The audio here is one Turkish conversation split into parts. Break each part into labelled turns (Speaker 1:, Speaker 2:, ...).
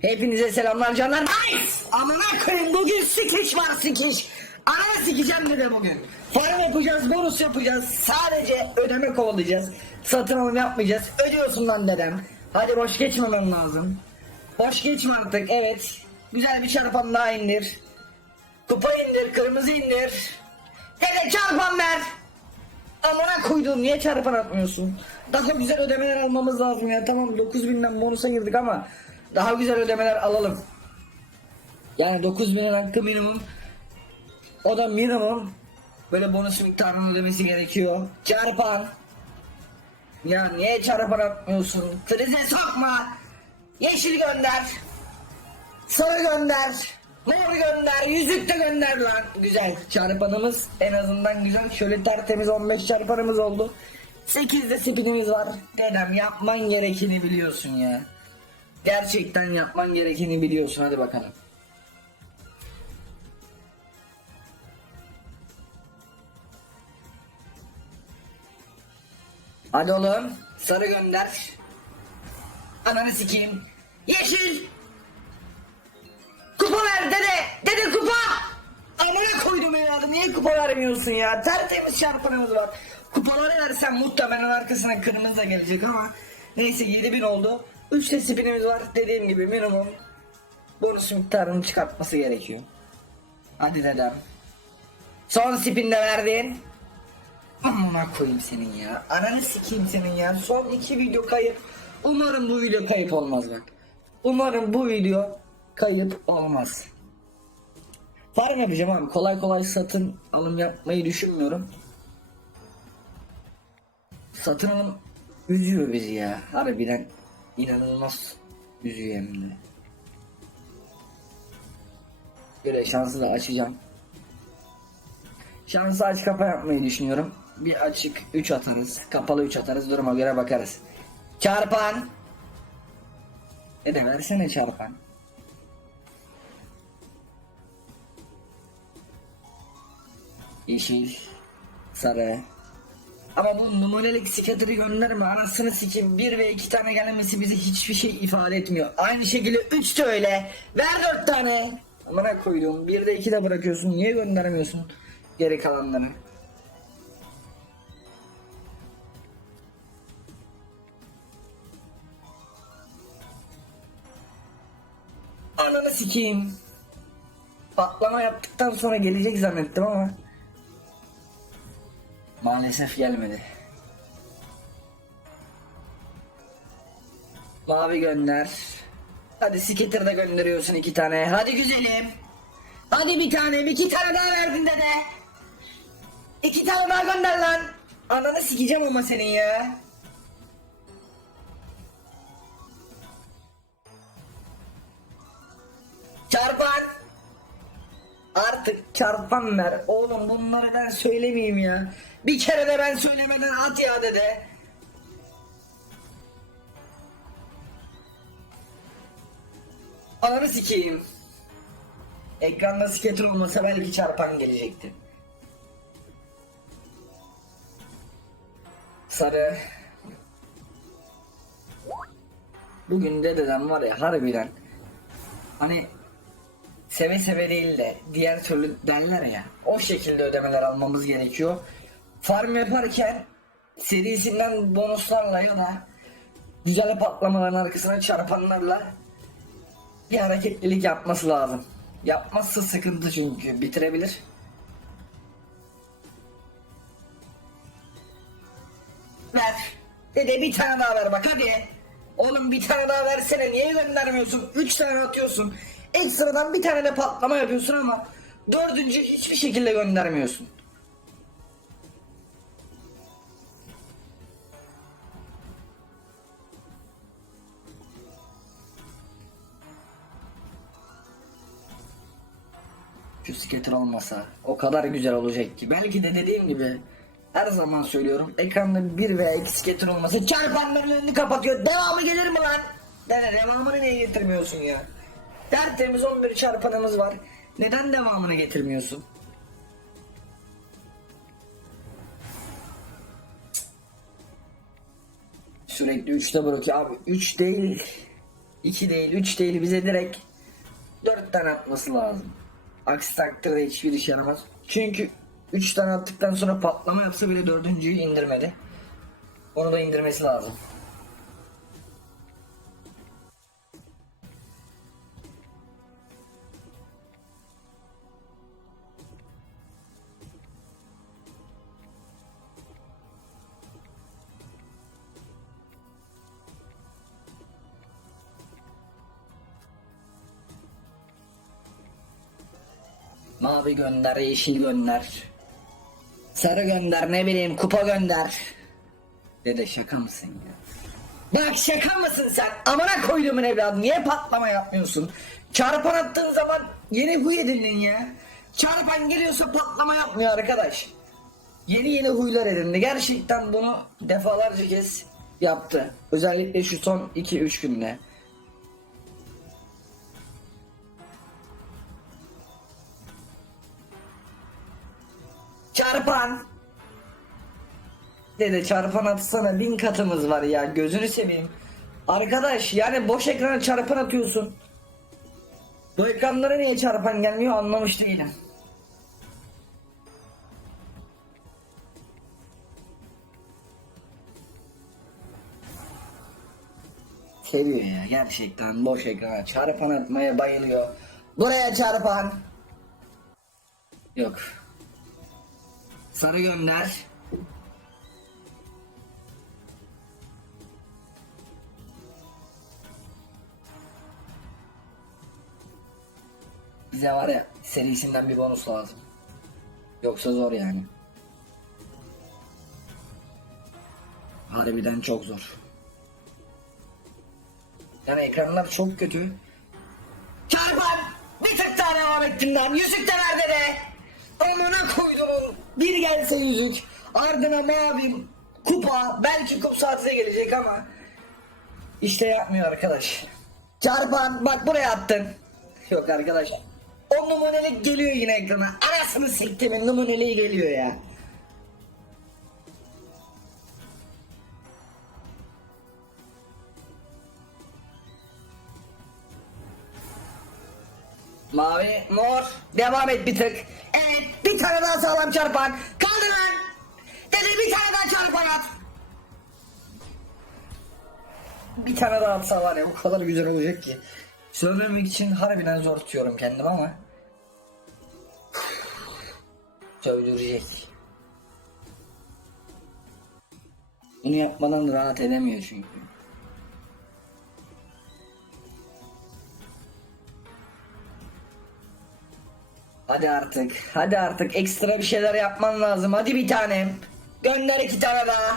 Speaker 1: Hepinize selamlar canlar. Nice! Amına koyayım bugün sikiş var sikiş. Ananı sikeceğim de bugün. Farm yapacağız, bonus yapacağız. Sadece ödeme kovalayacağız. Satın alım yapmayacağız. Ödüyorsun lan dedem. Hadi boş geçmemem lazım. Boş geçme artık evet. Güzel bir çarpan daha indir. Kupa indir, kırmızı indir. Hele çarpan ver. Amına koydum niye çarpan atmıyorsun? Daha güzel ödemeler almamız lazım ya. Tamam 9000'den bonusa girdik ama daha güzel ödemeler alalım. Yani 9000'in hakkı minimum. O da minimum. Böyle bonus miktarının ödemesi gerekiyor. Çarpan. Ya niye çarpan atmıyorsun? Krize sokma. Yeşil gönder. Sarı gönder. Mor gönder. Yüzük de gönder lan. Güzel. Çarpanımız en azından güzel. Şöyle tertemiz 15 çarpanımız oldu. 8 de spinimiz var. Dedem yapman gerekeni biliyorsun ya. Gerçekten yapman gerekeni biliyorsun. Hadi bakalım. Hadi oğlum. Sarı gönder. Ananı sikeyim. Yeşil. Kupa ver dede. Dede kupa. Amına koydum evladım. Niye kupa vermiyorsun ya? Tertemiz çarpanımız var. Kupaları versen muhtemelen arkasına kırmızı da gelecek ama. Neyse 7000 oldu. 3 de spinimiz var. Dediğim gibi minimum. Bonus miktarını çıkartması gerekiyor. Hadi dedem. Son spin de verdin. Amına koyayım senin ya. Ananı sikeyim senin ya. Son iki video kayıp. Umarım bu video kayıp olmaz bak. Umarım bu video kayıp olmaz. Farm yapacağım abi. Kolay kolay satın alım yapmayı düşünmüyorum. Satın alım üzüyor bizi ya. Harbiden inanılmaz üzüyor de. Böyle şansı da açacağım. Şansı aç kapa yapmayı düşünüyorum. Bir açık 3 atarız. Kapalı 3 atarız. Duruma göre bakarız. Çarpan. E de versene çarpan. Yeşil. Sarı. Ama bu numunelik sikatörü gönderme anasını sikim. Bir ve iki tane gelmesi bize hiçbir şey ifade etmiyor. Aynı şekilde üç de öyle. Ver dört tane. Amına koyduğum bir de iki de bırakıyorsun. Niye göndermiyorsun geri kalanları? Ananı sikeyim. Patlama yaptıktan sonra gelecek zannettim ama maalesef gelmedi. Mavi gönder. Hadi skater de gönderiyorsun iki tane. Hadi güzelim. Hadi bir tane, iki tane daha verdin dede. İki tane daha gönder lan. Ananı sikeceğim ama senin ya. Çarpan. Artık çarpan ver. Oğlum bunları ben söylemeyeyim ya. Bir kere de ben söylemeden at ya dede. Ananı sikeyim. Ekranda skater olmasa belki çarpan gelecekti. Sarı. Bugün de dedem var ya harbiden. Hani seve seve değil de diğer türlü derler ya o şekilde ödemeler almamız gerekiyor. Farm yaparken serisinden bonuslarla ya da güzel patlamaların arkasına çarpanlarla bir hareketlilik yapması lazım. Yapmazsa sıkıntı çünkü bitirebilir. Ver. Dede bir tane daha ver bak hadi. Oğlum bir tane daha versene niye göndermiyorsun? Üç tane atıyorsun. Ekstradan bir tane de patlama yapıyorsun ama dördüncü hiçbir şekilde göndermiyorsun. Şu skater olmasa o kadar güzel olacak ki. Belki de dediğim gibi her zaman söylüyorum ekranda bir veya iki skater olmasa çarpanların önünü kapatıyor. Devamı gelir mi lan? Dene devamını niye getirmiyorsun ya? Tertemiz 11 çarpanımız var. Neden devamını getirmiyorsun? Sürekli 3'te bırakıyor abi. 3 değil. 2 değil 3 değil bize direkt 4 tane atması lazım. Aksi takdirde hiçbir işe yaramaz. Çünkü 3 tane attıktan sonra patlama yapsa bile dördüncüyü indirmedi. Onu da indirmesi lazım. Mavi gönder, yeşil gönder. Sarı gönder, ne bileyim kupa gönder. Dede şaka mısın ya? Bak şaka mısın sen? Amına koyduğumun evladı niye patlama yapmıyorsun? Çarpan attığın zaman yeni huy edindin ya. Çarpan geliyorsa patlama yapmıyor arkadaş. Yeni yeni huylar edindi. Gerçekten bunu defalarca kez yaptı. Özellikle şu son 2-3 günde. Çarpan. Dede çarpan atsana link atımız var ya gözünü seveyim. Arkadaş yani boş ekrana çarpan atıyorsun. Bu ekranlara niye çarpan gelmiyor anlamış değilim. Seviyor ya gerçekten boş ekrana çarpan atmaya bayılıyor. Buraya çarpan. Yok. Sarı gönder. Bize var ya serisinden bir bonus lazım. Yoksa zor yani. Harbiden çok zor. Yani ekranlar çok kötü. Çarpan! Bir tık daha devam ettim lan. Yüzük de ver dede. Amına koyduğum. Bir gelse yüzük. Ardına mavi kupa. Belki kup saatine gelecek ama. İşte yapmıyor arkadaş. Çarpan bak buraya attın. Yok arkadaş. O numunelik geliyor yine ekrana. Anasını siktimin numuneliği geliyor ya. Mavi, mor. Devam et bir tık. Evet, bir tane daha sağlam çarpan. Kaldır lan. Dedi bir tane daha çarpan at. Bir tane daha atsa var ya o kadar güzel olacak ki. Söylemek için harbiden zor tutuyorum kendimi ama. Söyleyecek. Bunu yapmadan rahat edemiyor çünkü. Hadi artık. Hadi artık. Ekstra bir şeyler yapman lazım. Hadi bir tanem. Gönder iki tane daha.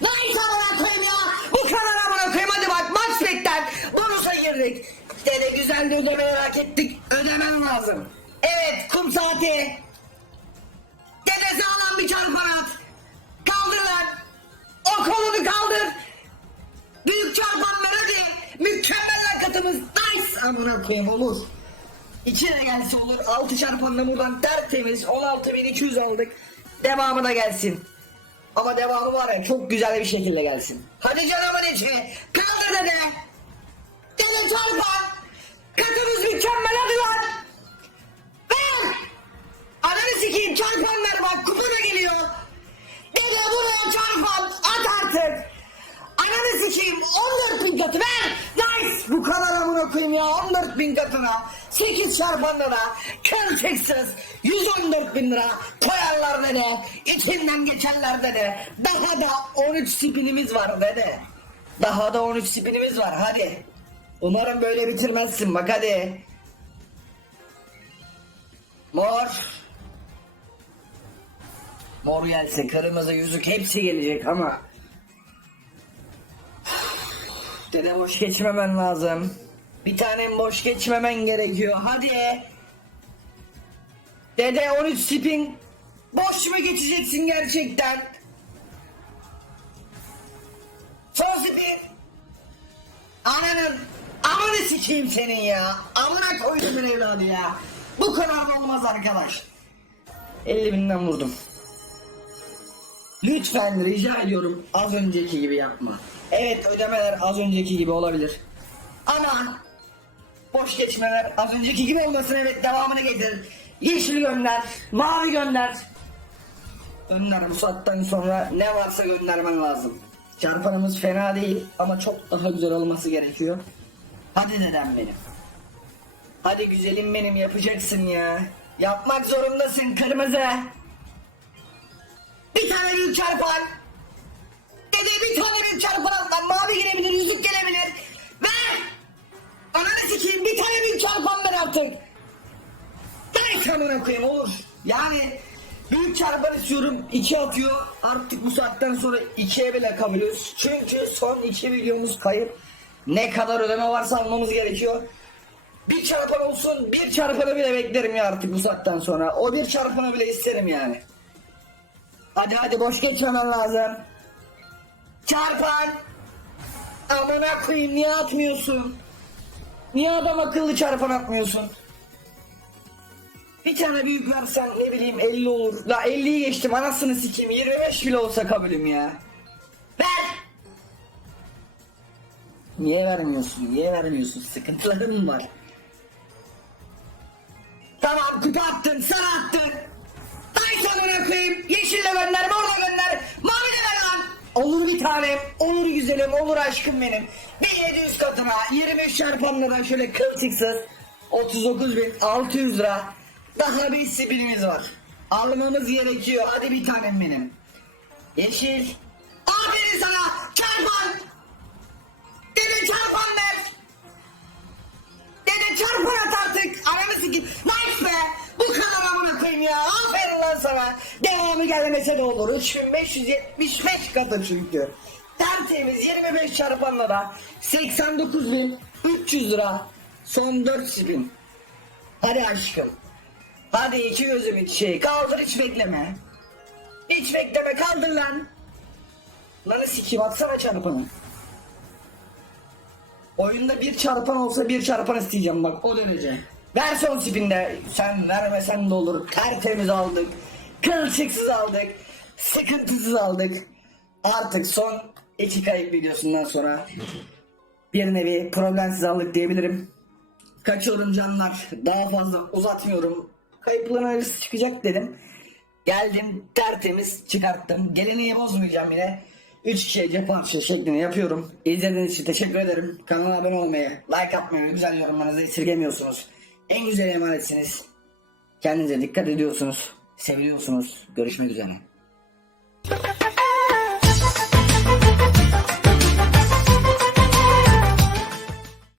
Speaker 1: Nice amına koyayım ya. Bu kadar amına koyayım. Hadi bak Maxback'ten bonusa girdik. Dede güzel de ödemeyi hak ettik. Ödemen lazım. Evet kum saati. Dede sağlam bir çarpan at. Kaldır lan. O kolunu kaldır. Büyük çarpanlar hadi. Mükemmel lakatımız. Nice amına koyayım olur. İki de gelse olur. 6 çarpanla buradan tertemiz 16.200 aldık. Devamı da gelsin. Ama devamı var ya çok güzel bir şekilde gelsin. Hadi canımın içi. Kaldır dede. Dede çarpan. Katımız mükemmel hadi lan. Ver. Ananı sikeyim çarpan ver bak kupa da geliyor. Dede buraya çarpan at artık. Ananı sikeyim 14 bin katı ver. Bu kadar amına koyayım ya 14 bin katına. 8 çarpanla da Celtics'siz 114 bin lira koyarlar dede. İçinden geçerler dede. Daha da 13 spinimiz var dede. Daha da 13 spinimiz var hadi. Umarım böyle bitirmezsin bak hadi. Mor. Mor gelse kırmızı yüzük hepsi gelecek ama boş geçmemen lazım. Bir tanem boş geçmemen gerekiyor. Hadi. Dede 13 spin. Boş mu geçeceksin gerçekten? Son spin. Ananın. Amanı sikeyim senin ya. Amına koydum evladı ya. Bu kadar da olmaz arkadaş. 50 binden vurdum. Lütfen rica ediyorum az önceki gibi yapma. Evet ödemeler az önceki gibi olabilir. Ama boş geçmeler az önceki gibi olmasın evet devamını getir. Yeşil gönder, mavi gönder. Gönder bu saatten sonra ne varsa göndermen lazım. Çarpanımız fena değil ama çok daha güzel olması gerekiyor. Hadi dedem benim. Hadi güzelim benim yapacaksın ya. Yapmak zorundasın kırmızı. Bir tane büyük çarpan. Dede bir tane büyük çarpan alttan mavi gelebilir, yüzük gelebilir. Ver! Ananı sikeyim bir tane büyük çarpan ver artık. Ver kanına koyayım olur. Yani büyük çarpan istiyorum iki atıyor. Artık bu saatten sonra ikiye bile kalıyoruz. Çünkü son iki videomuz kayıp. Ne kadar ödeme varsa almamız gerekiyor. Bir çarpan olsun bir çarpanı bile beklerim ya artık bu saatten sonra. O bir çarpanı bile isterim yani. Hadi hadi boş geçmemen lazım. Çarpan. Amına koyayım niye atmıyorsun? Niye adam akıllı çarpan atmıyorsun? Bir tane büyük versen ne bileyim 50 olur. La 50'yi geçtim anasını sikeyim 25 bile olsa kabulüm ya. Ver. Niye vermiyorsun? Niye vermiyorsun? Sıkıntıların mı var? Tamam kutu attın sen attın. Ay sonuna koyayım. Yeşille gönder, morla gönder. Mavi de ver lan. Olur bir tanem, olur güzelim, olur aşkım benim. 1700 katına 23 çarpanlardan şöyle kılçıksız 39.600 lira. Daha bir sipilimiz var. Almamız gerekiyor. Hadi bir tanem benim. Yeşil. Aferin sana. Çarpan. Dede çarpan ver. Dede çarpan at artık. Sana. Devamı gelmese de olur. 3575 katı çünkü. Tertemiz 25 çarpanla da 89.300 lira. Son 4 spin. Hadi aşkım. Hadi iki gözüm iç şey. Kaldır hiç bekleme. Hiç bekleme kaldır lan. Lan sikeyim atsana çarpanı. Oyunda bir çarpan olsa bir çarpan isteyeceğim bak o derece. Ver son spinde. Sen vermesen de olur. Tertemiz aldık. Kılçıksız aldık. Sıkıntısız aldık. Artık son iki kayıp videosundan sonra bir nevi problemsiz aldık diyebilirim. Kaçıyorum canlar. Daha fazla uzatmıyorum. Kayıpların arası çıkacak dedim. Geldim tertemiz çıkarttım. Geleneği bozmayacağım yine. 3 kişiye cep parça şeklinde yapıyorum. İzlediğiniz için teşekkür ederim. Kanala abone olmayı, like atmayı, güzel yorumlarınızı esirgemiyorsunuz. En güzel emanetsiniz. Kendinize dikkat ediyorsunuz. Seviyorsunuz. Görüşmek üzere.